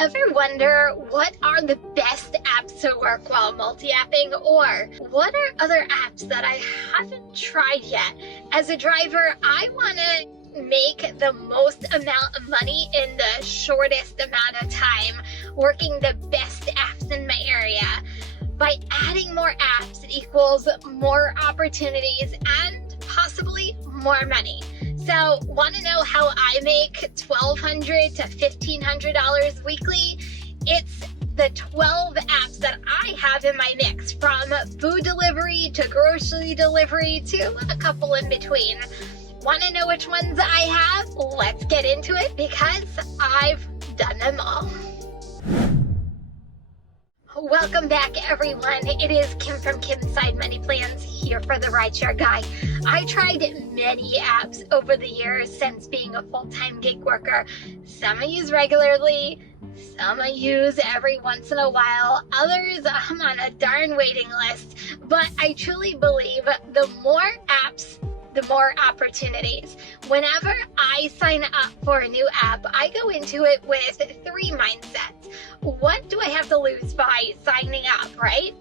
Ever wonder what are the best apps to work while multi-apping, or what are other apps that I haven't tried yet? As a driver, I want to make the most amount of money in the shortest amount of time, working the best apps in my area. By adding more apps, it equals more opportunities and possibly more money. So, want to know how I make $1,200 to $1,500 weekly? It's the 12 apps that I have in my mix, from food delivery to grocery delivery to a couple in between. Want to know which ones I have? Let's get into it because I've done them all. Welcome back, everyone. It is Kim from Kim's Side Money Plans here for the RideShare Guy. I tried many apps over the years since being a full-time gig worker. Some I use regularly, some I use every once in a while, others I'm on a darn waiting list. But I truly believe the more apps, the more opportunities. Whenever I sign up for a new app, I go into it with three mindsets. What do I have to lose by signing up, right?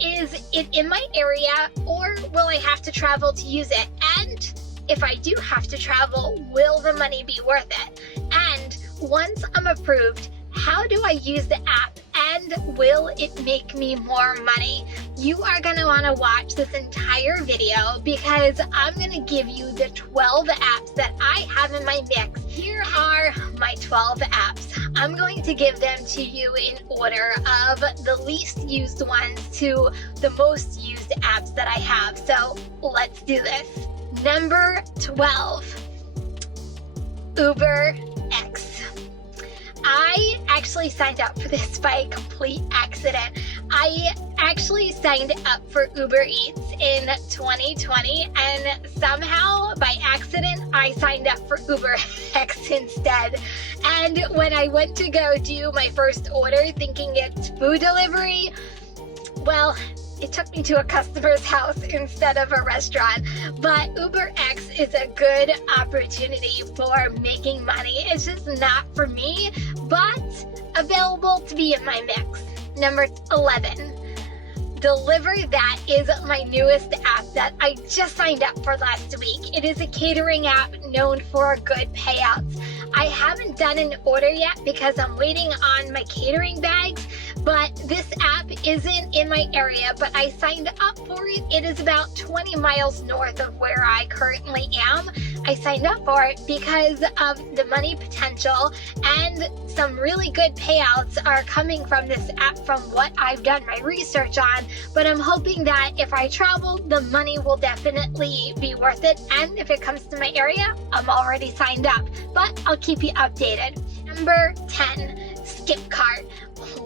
Is it in my area, or will I have to travel to use it? And if I do have to travel, will the money be worth it? And once I'm approved, how do I use the app, and will it make me more money? You are going to want to watch this entire video because I'm going to give you the 12 apps that I have in my mix. Here are my 12 apps. I'm going to give them to you in order of the least used ones to the most used apps that I have. So let's do this. Number 12, UberX. I actually signed up for this by a complete accident. I actually signed up for Uber Eats in 2020, and somehow by accident I signed up for UberX instead. And when I went to go do my first order thinking it's food delivery, well, it took me to a customer's house instead of a restaurant. But UberX is a good opportunity for making money. It's just not for me, but available to be in my mix. Number 11, Deliver. That is my newest app that I just signed up for last week. It is a catering app known for good payouts. I haven't done an order yet because I'm waiting on my catering bags, but this app isn't in my area, but I signed up for it. It is about 20 miles north of where I currently am. I signed up for it because of the money potential, and some really good payouts are coming from this app from what I've done my research on. But I'm hoping that if I travel, the money will definitely be worth it. And if it comes to my area, I'm already signed up, but I'll keep you updated. Number 10, Shipt.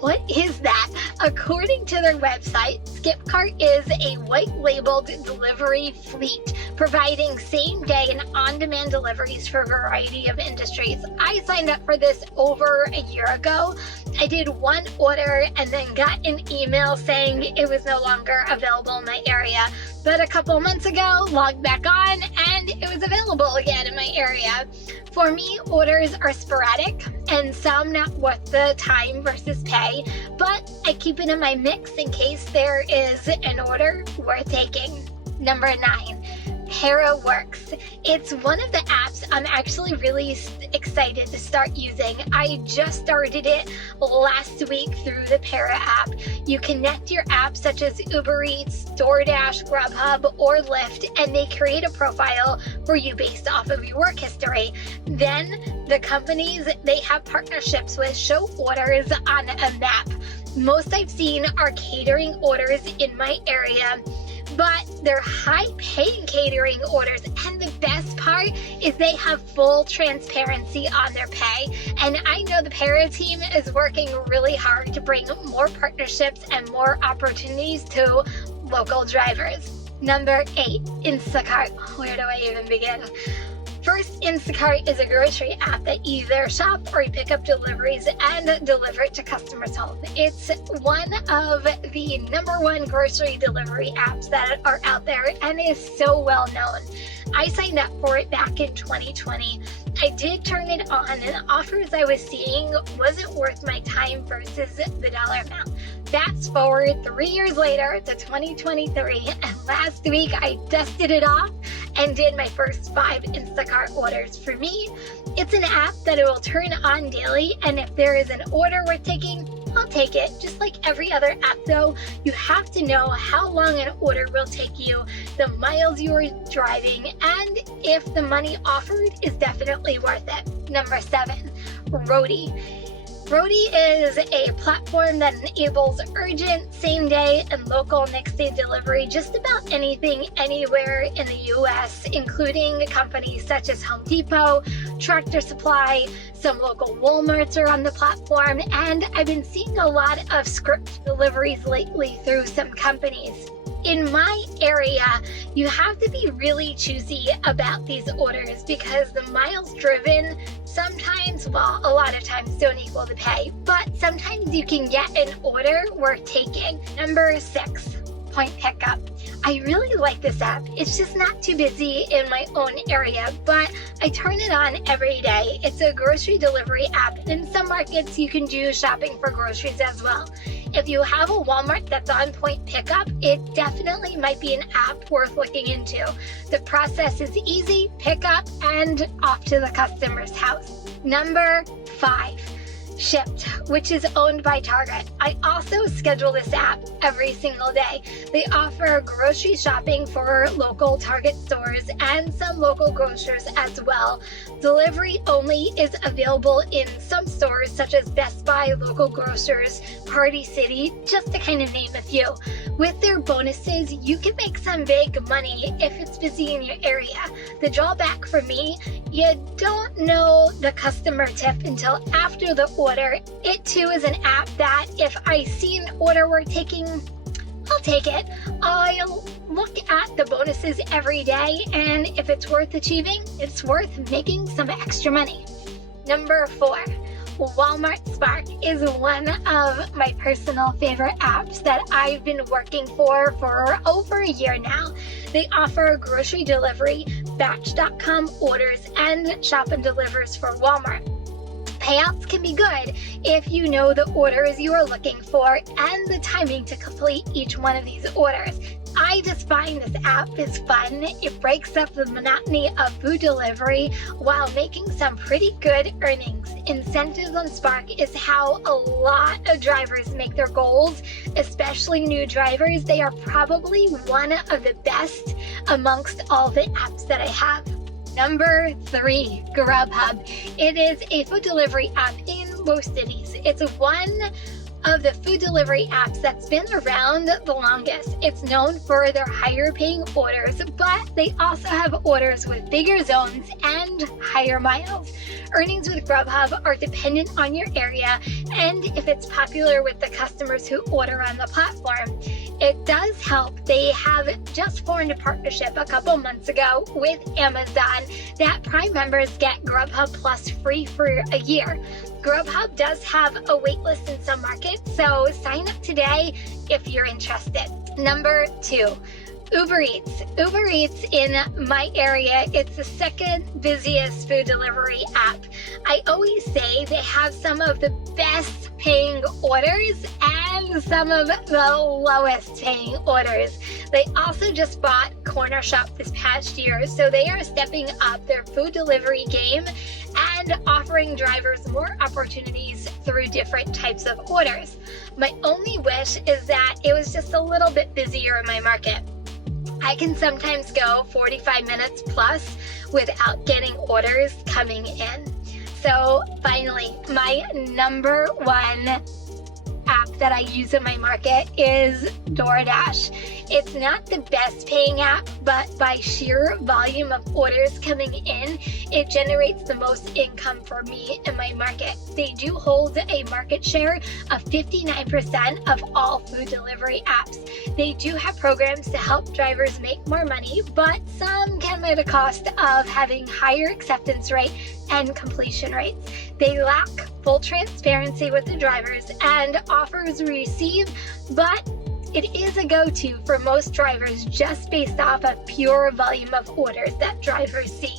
What is that? According to their website, Shipt is a white-labeled delivery fleet providing same-day and on-demand deliveries for a variety of industries. I signed up for this over a year ago. I did one order and then got an email saying it was no longer available in my area. But a couple months ago, logged back on and it was available again in my area. For me, orders are sporadic and some not worth the time versus pay, but I keep it in my mix in case there is an order worth taking. Number 9, Works. It's one of the apps I'm actually really excited to start using. I just started it last week through the Para app. You connect your apps such as Uber Eats, DoorDash, Grubhub, or Lyft, and they create a profile for you based off of your work history. Then the companies they have partnerships with show orders on a map. Most I've seen are catering orders in my area, but they're high-paying catering orders, and the best part is they have full transparency on their pay. And I know the Para team is working really hard to bring more partnerships and more opportunities to local drivers. Number 8, Instacart. Where do I even begin? First, Instacart is a grocery app that you either shop or you pick up deliveries and deliver it to customers' home. It's one of the #1 grocery delivery apps that are out there and is so well known. I signed up for it back in 2020. I did turn it on, and the offers I was seeing wasn't worth my time versus the dollar amount. Fast forward 3 years later to 2023, and last week I dusted it off and did my first 5 Instacart orders. For me, it's an app that it will turn on daily, and if there is an order worth taking, I'll take it. Just like every other app though, you have to know how long an order will take you, the miles you are driving, and if the money offered is definitely worth it. Number 7, Roadie. Roadie is a platform that enables urgent, same-day, and local next-day delivery just about anything, anywhere in the U.S., including companies such as Home Depot, Tractor Supply, some local Walmarts are on the platform, and I've been seeing a lot of script deliveries lately through some companies. In my area, you have to be really choosy about these orders because the miles driven sometimes, well, a lot of times don't equal the pay, but sometimes you can get an order worth taking. Number 6, point pickup. I really like this app. It's just not too busy in my own area, but I turn it on every day. It's a grocery delivery app. In some markets, you can do shopping for groceries as well. If you have a Walmart that's on point pickup, it definitely might be an app worth looking into. The process is easy, pick up, and off to the customer's house. Number 5. Shipt, which is owned by Target. I also schedule this app every single day. They offer grocery shopping for local Target stores and some local grocers as well. Delivery only is available in some stores such as Best Buy, local grocers, Party City, just to kind of name a few. With their bonuses, you can make some big money if it's busy in your area. The drawback for me, you don't know the customer tip until after the order. It too is an app that if I see an order worth taking, I'll take it. I'll look at the bonuses every day, and if it's worth achieving, it's worth making some extra money. Number 4. Walmart Spark is one of my personal favorite apps that I've been working for over a year now. They offer grocery delivery, Batch.com orders, and shop and delivers for Walmart. Payouts can be good if you know the orders you are looking for and the timing to complete each one of these orders. I just find this app is fun. It breaks up the monotony of food delivery while making some pretty good earnings. Incentives on Spark is how a lot of drivers make their goals, especially new drivers. They are probably one of the best amongst all the apps that I have. Number 3, Grubhub. It is a food delivery app in most cities. It's one of the food delivery apps that's been around the longest. It's known for their higher paying orders, but they also have orders with bigger zones and higher miles. Earnings with Grubhub are dependent on your area and if it's popular with the customers who order on the platform. It does help. They have just formed a partnership a couple months ago with Amazon that Prime members get Grubhub Plus free for a year. Grubhub does have a waitlist in some markets, so sign up today if you're interested. Number 2, Uber Eats. Uber Eats in my area, it's the second busiest food delivery app. I always say they have some of the best paying orders and some of the lowest paying orders. They also just bought Corner Shop this past year, so they are stepping up their food delivery game and offering drivers more opportunities through different types of orders. My only wish is that it was just a little bit busier in my market. I can sometimes go 45 minutes plus without getting orders coming in. So finally, my number 1 app that I use in my market is DoorDash. It's not the best paying app, but by sheer volume of orders coming in, it generates the most income for me in my market. They do hold a market share of 59% of all food delivery apps. They do have programs to help drivers make more money, but some come at a cost of having higher acceptance rate and completion rates. They lack full transparency with the drivers and offers receive, but it is a go-to for most drivers just based off of pure volume of orders that drivers see.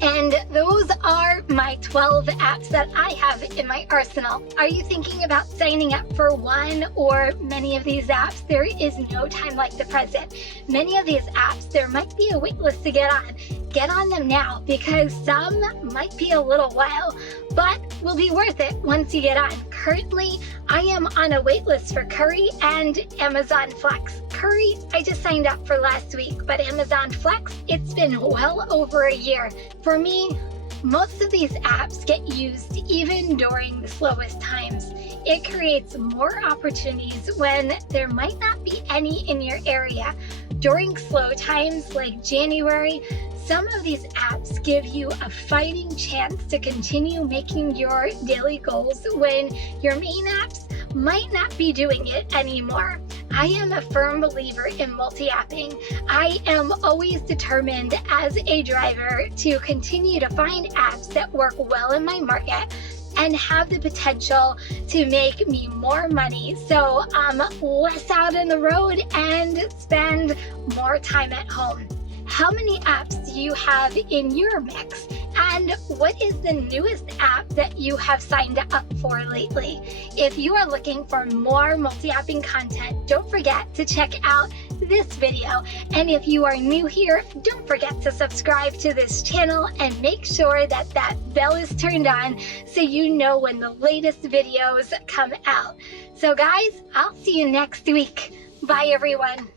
And those are my 12 apps that I have in my arsenal. Are you thinking about signing up for one or many of these apps? There is no time like the present. Many of these apps, there might be a wait list to get on. Get on them now because some might be a little while, but will be worth it once you get on. Currently, I am on a wait list for Curry and Amazon Flex. Curry, I just signed up for last week, but Amazon Flex, it's been well over a year. For me, most of these apps get used even during the slowest times. It creates more opportunities when there might not be any in your area. During slow times like January, some of these apps give you a fighting chance to continue making your daily goals when your main apps might not be doing it anymore. I am a firm believer in multi-apping. I am always determined as a driver to continue to find apps that work well in my market and have the potential to make me more money so I'm less out on the road and spend more time at home. How many apps do you have in your mix? And what is the newest app that you have signed up for lately? If you are looking for more multi-apping content, don't forget to check out this video. And if you are new here, don't forget to subscribe to this channel and make sure that that bell is turned on so you know when the latest videos come out. So guys, I'll see you next week. Bye everyone.